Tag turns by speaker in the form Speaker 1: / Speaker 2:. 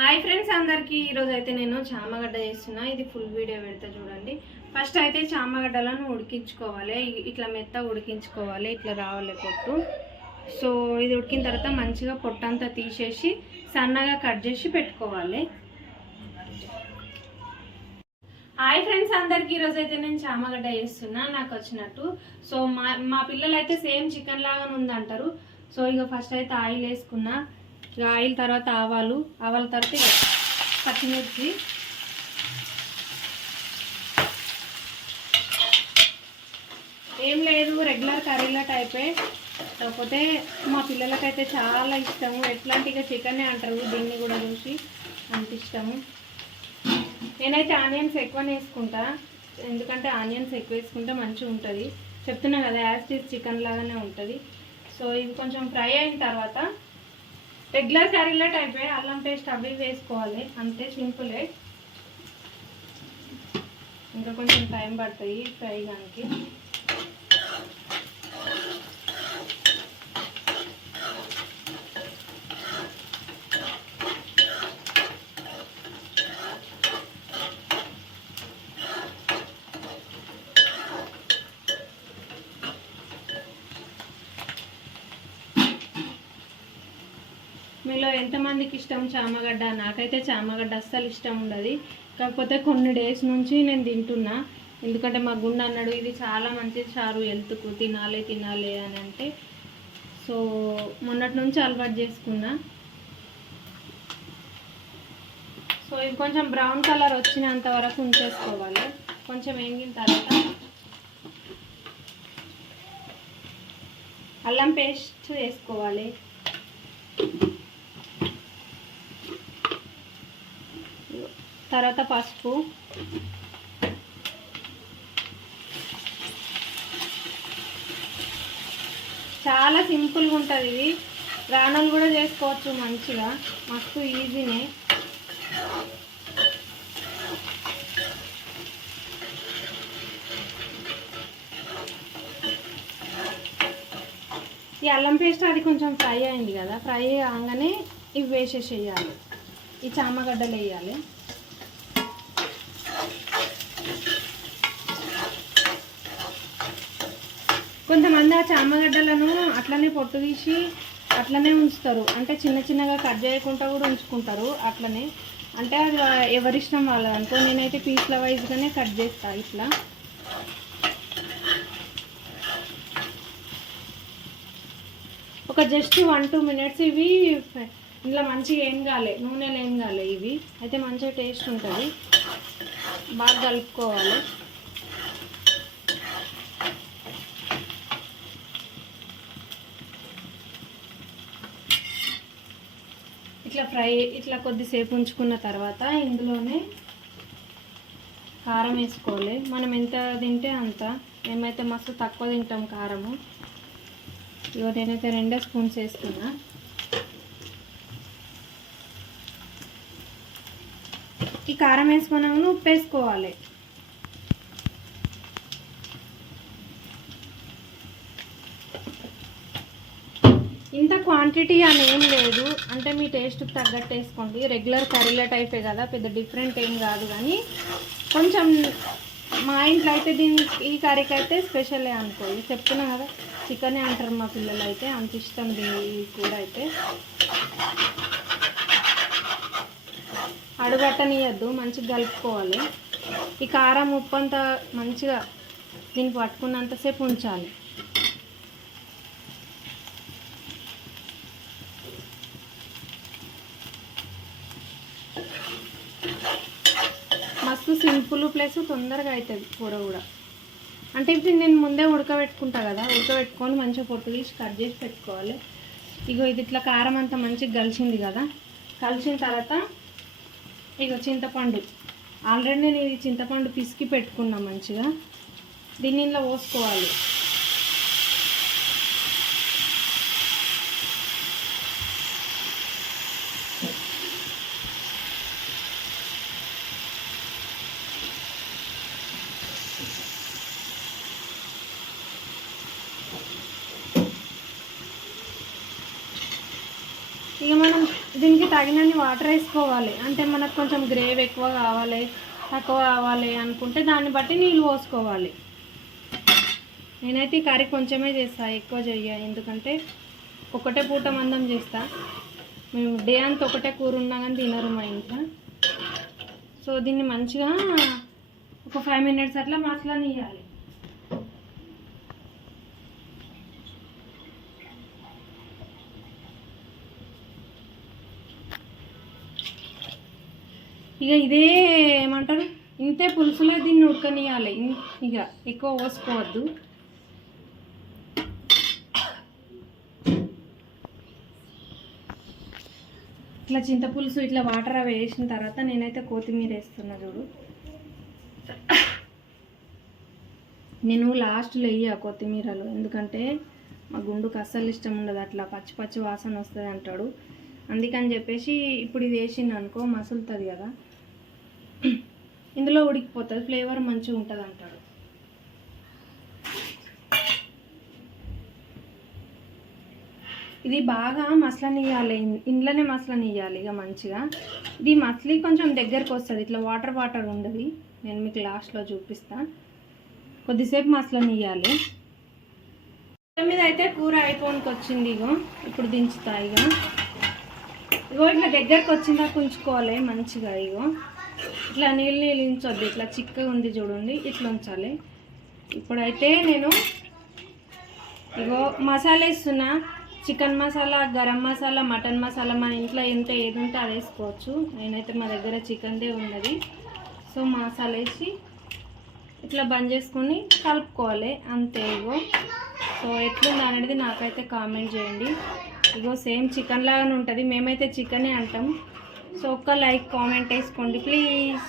Speaker 1: Hi friends అందరికీ. ఈరోజు అయితే నేను చామగడ్డ చేస్తున్నా. ఇది ఫుల్ వీడియో పెడతా చూడండి. ఫస్ట్ అయితే చామగడ్డలను ఉడికించుకోవాలి. ఇట్లా మెత్త ఉడికించుకోవాలి. ఇట్లా రావాలి పొట్టు. సో ఇది ఉడికిన తర్వాత మంచిగా పొట్టంతా తీసేసి సన్నగా కట్ చేసి పెట్టుకోవాలి. హాయ్ ఫ్రెండ్స్ అందరికి. ఈరోజు అయితే నేను చామగడ్డ చేస్తున్నా. నాకు వచ్చినట్టు. సో మా మా పిల్లలు అయితే సేమ్ చికెన్ లాగానే ఉందంటారు. సో ఇక ఫస్ట్ అయితే ఆయిల్ వేసుకున్నా. ఆయిల్ తర్వాత ఆవాలు ఆవాల తర్వాత పచ్చిమిర్చి. ఏం లేదు రెగ్యులర్ కర్రీల టైపే కాకపోతే మా పిల్లలకైతే చాలా ఇష్టము. ఎట్లాంటి చికెనే అంటారు దీన్ని కూడా చూసి అంత ఇష్టము. నేనైతే ఆనియన్స్ ఎక్కువ వేసుకుంటా. ఎందుకంటే ఆనియన్స్ ఎక్కువ వేసుకుంటే మంచిగా ఉంటుంది. చెప్తున్నా కదా యాస్టీస్ చికెన్ లాగానే ఉంటుంది. సో ఇది కొంచెం ఫ్రై అయిన తర్వాత రెగ్యులర్ కర్రీలో టైపే అల్లం పేస్ట్ అవి వేసుకోవాలి. అంతే సింపులే ఇంకా కొంచెం టైం పడుతుంది ఫ్రై దానికి. మీలో ఎంతమందికి ఇష్టం చామగడ్డ? నాకైతే చామగడ్డ అస్సలు ఇష్టం ఉండదు. కాకపోతే కొన్ని డేస్ నుంచి నేను తింటున్నా. ఎందుకంటే మా గుండె అన్నాడు ఇది చాలా మంచిది చారు హెల్త్కు తినాలి తినాలి అని అంటే. సో మొన్నటి నుంచి అలవాటు చేసుకున్నా. సో ఇది కొంచెం బ్రౌన్ కలర్ వచ్చినంత వరకు ఉంచేసుకోవాలి. కొంచెం ఏంగిన తర్వాత. అల్లం పేస్ట్ వేసుకోవాలి. తర్వాత పసుపు. చాలా సింపుల్గా ఉంటుంది ఇది. రాణాలు కూడా చేసుకోవచ్చు మంచిగా. మస్తు ఈజీనే. ఈ అల్లం పేస్ట్ అది కొంచెం ఫ్రై అయింది కదా. ఫ్రై కాగానే ఇవి వేసేసేయాలి. ఈ చామగడ్డలు వేయాలి. కొంతమంది ఆ చామగడ్డలను అట్లనే పొట్టు తీసి అట్లనే ఉంచుతారు. అంటే చిన్న చిన్నగా కట్ చేయకుండా కూడా ఉంచుకుంటారు. అట్లనే. అంటే అది ఎవరిష్టం వాళ్ళ అనుకో నేనైతే పీస్ల వైజ్గానే కట్ చేస్తా ఇట్లా. ఒక జస్ట్ వన్ టూ మినిట్స్ ఇవి ఇలా మంచిగా ఏం కాలే నూనెలు ఏం కాలే ఇవి. అయితే మంచిగా టేస్ట్ ఉంటుంది. బాగా కలుపుకోవాలి. ఇట్లా ఫ్రై ఇట్లా కొద్దిసేపు ఉంచుకున్న తర్వాత ఇందులోనే కారం వేసుకోవాలి. మనం ఎంత తింటే అంత. మేమైతే మస్తు తక్కువ తింటాం కారము. ఇగో నేనైతే రెండే స్పూన్స్ వేస్తున్నా. ఈ కారం వేసుకున్నాము ఉప్పు వేసుకోవాలి. ఇంత క్వాంటిటీ అని ఏం లేదు. అంటే మీ టేస్ట్కి తగ్గట్టు వేసుకోండి. రెగ్యులర్ కర్రీల టైపే కదా పెద్ద డిఫరెంట్ ఏం కాదు కానీ కొంచెం మా ఇంట్లో అయితే దీనికి ఈ కర్రీకి అయితే స్పెషలే అనుకోండి. చెప్తున్నా కదా చికెనే అంటారు మా పిల్లలు అయితే అంత ఇష్టం దీని కూడా కూర అయితే. అడుగట్టనియద్దు మంచిగా కలుపుకోవాలి. ఈ కారం ఉప్పు అంతా మంచిగా దీన్ని పట్టుకున్నంతసేపు ఉంచాలి. మస్తు సింపుల్ ప్లస్ తొందరగా అవుతుంది కూర కూడా. అంటే ఇప్పుడు నేను ముందే ఉడకబెట్టుకుంటా కదా ఉడకబెట్టుకొని మంచిగా పొట్టు తీసి కట్ చేసి పెట్టుకోవాలి. ఇగో ఇది ఇట్లా కారం అంతా మంచిగా కలిసింది కదా కలిసిన తర్వాత ఇగో చింతపండు. ఆల్రెడీ నేను ఇది చింతపండు పిసికి పెట్టుకున్నా మంచిగా. దీన్ని ఇలా పోసుకోవాలి. ఇక మనం దీనికి తగినన్ని వాటర్ వేసుకోవాలి. అంటే మనకు కొంచెం గ్రేవీ ఎక్కువ కావాలి తక్కువ కావాలి అనుకుంటే దాన్ని బట్టి నీళ్ళు పోసుకోవాలి. నేనైతే ఈ కర్రీ కొంచెమే చేస్తాను ఎక్కువ చెయ్య. ఎందుకంటే ఒకటే పూట మందం చేస్తా. మేము డే అంతా ఒకటే కూర ఉన్నా కానీ తినరు మా ఇంట్లో. సో దీన్ని మంచిగా ఒక ఫైవ్ మినిట్స్ అట్లా మసలనియాలి ఇక ఇదే ఏమంటారు? ఇంతే పులుసులో దీన్ని ఉడకనియాలి. ఇక ఎక్కువ పోసుకోవద్దు. ఇట్లా చింతపులుసు ఇట్లా వాటర్ అవి వేసిన తర్వాత నేనైతే కొత్తిమీర వేస్తున్నా చూడు. నేను లాస్ట్లో వెయ్య కొత్తిమీరలు. ఎందుకంటే మా గుండుకు అస్సలు ఇష్టం ఉండదు. అట్లా పచ్చి పచ్చి వాసన వస్తుంది అంటాడు. అందుకని చెప్పేసి ఇప్పుడు ఇది వేసింది అనుకో మసులుతుంది కదా. ఇందులో ఉడికిపోతుంది ఫ్లేవర్ మంచిగా ఉంటుంది అంటాడు ఇది బాగా మసలనియాలి ఇంట్లోనే మసలనియాలి ఇక మంచిగా. ఇది మసలి కొంచెం దగ్గరకు వస్తుంది ఇట్లా వాటర్ వాటర్ ఉండదు. నేను మీకు లాస్ట్లో చూపిస్తా. కొద్దిసేపు మసలనియాలి మీద అయితే కూర అయిపోనికి వచ్చింది ఇగో ఇప్పుడు దించుతా ఇక ఇగో ఇట్లా దగ్గరకు వచ్చిందా కుంచుకోవాలి మంచిగా ఇగో. ఇట్లా నీళ్ళు నీళ్ళు ఉంచొద్దు ఇట్లా చిక్కగా ఉంది చూడండి ఇట్లా ఉంచాలి. ఇప్పుడైతే నేను ఇగో మసాలా వేస్తున్నా. చికెన్ మసాలా గరం మసాలా మటన్ మసాలా మన ఇంట్లో ఎంత ఏది ఉంటే అది వేసుకోవచ్చు. నేనైతే మా దగ్గర చికెన్దే ఉన్నది. సో మసాలా వేసి ఇట్లా బంద్ చేసుకొని కలుపుకోవాలి. అంతే ఇగో. సో ఎట్లుంది అనేది నాకైతే కామెంట్ చేయండి. ఇగో సేమ్ చికెన్ లాగానే ఉంటుంది. మేమైతే చికెనే అంటాం. సో ఒక్క లైక్ కామెంట్ వేసుకోండి ప్లీజ్.